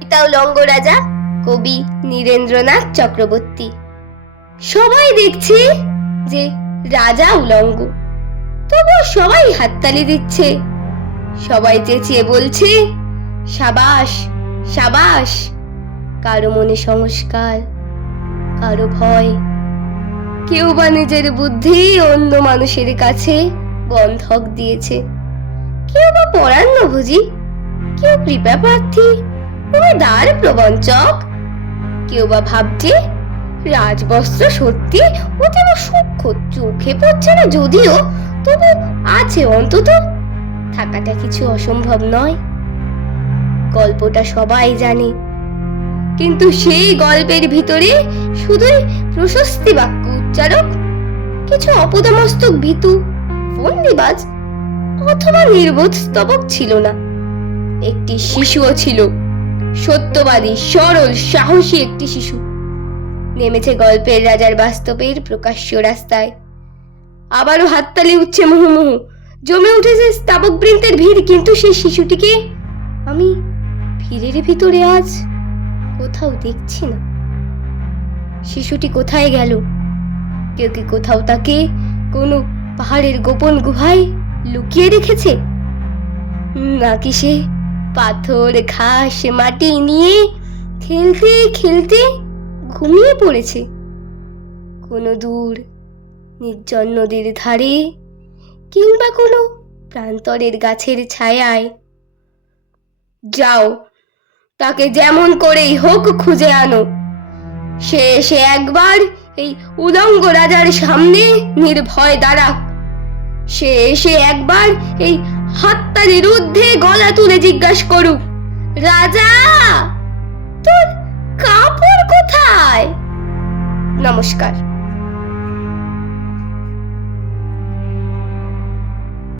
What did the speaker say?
পিতা উলঙ্গ রাজা কবি নীরেন্দ্রনাথ চক্রবর্তী। সবাই দেখছে যে রাজা উলঙ্গ। তবুও সবাই হাততালি দিচ্ছে। সবাই চেঁচিয়ে বলছে, সাবাস সাবাস, কারও মনে সংস্কার, কারও ভয়। কেউ বা নিজের বুদ্ধি অন্য মানুষের কাছে বন্ধক দিয়েছে। কেউ বা পরান্ন বুঝি, কেউ কৃপা প্রার্থী। দ্বার প্রবঞ্চক। কেউ বা ভাবছে, রাজবস্ত্র সত্যি অতীব সূক্ষ্ম চোখে পড়ছে না যদিও তবু আছে অন্তত। থাকাটা কিছু অসম্ভব নয়। গল্পটা সবাই জানে। কিন্তু সেই গল্পের ভিতরে শুধুই প্রশস্তি বাক্য উচ্চারক, কিছু অপদমস্তক ভীতু ফন্দিবাজ অথবা নির্বোধ স্তবক ছিল না। একটি শিশুও ছিল। সত্যবাদী, সরল, সাহসী একটি শিশু। নেমেছে গল্পের রাজার বাস্তবের প্রকাশ্য রাস্তায়। আবারও হাততালি উঠছে মুহুমুহু জমে উঠেছে স্তাবক বৃন্তের ভিড়, কিন্তু সেই শিশুটিকে আমি ভিড়ের ভিতরে আজ কোথাও দেখছি না। শিশুটি কোথায় গেল? কেউ কি কোথাও তাকে কোনো পাহাড়ের গোপন গুহায় লুকিয়ে রেখেছে? নাকি সে পাথর, ঘাস, মাটি নিয়ে খেলতে খেলতে ঘুমিয়ে পড়েছে। কোনো দূর, নির্জন নদীর ধারে কিংবা কোনো প্রান্তরের গাছের ছায়ায়। যাও, তাকে যেমন করেই হোক খুঁজে আনো। সে এসে একবার এই উলঙ্গ রাজার সামনে নির্ভয় দাঁড়াক। সে এসে একবার এই হাততালির ঊর্ধ্বে গলা তুলে জিজ্ঞাসা করুক রাজা তোর কাপড় কোথায়? নমস্কার।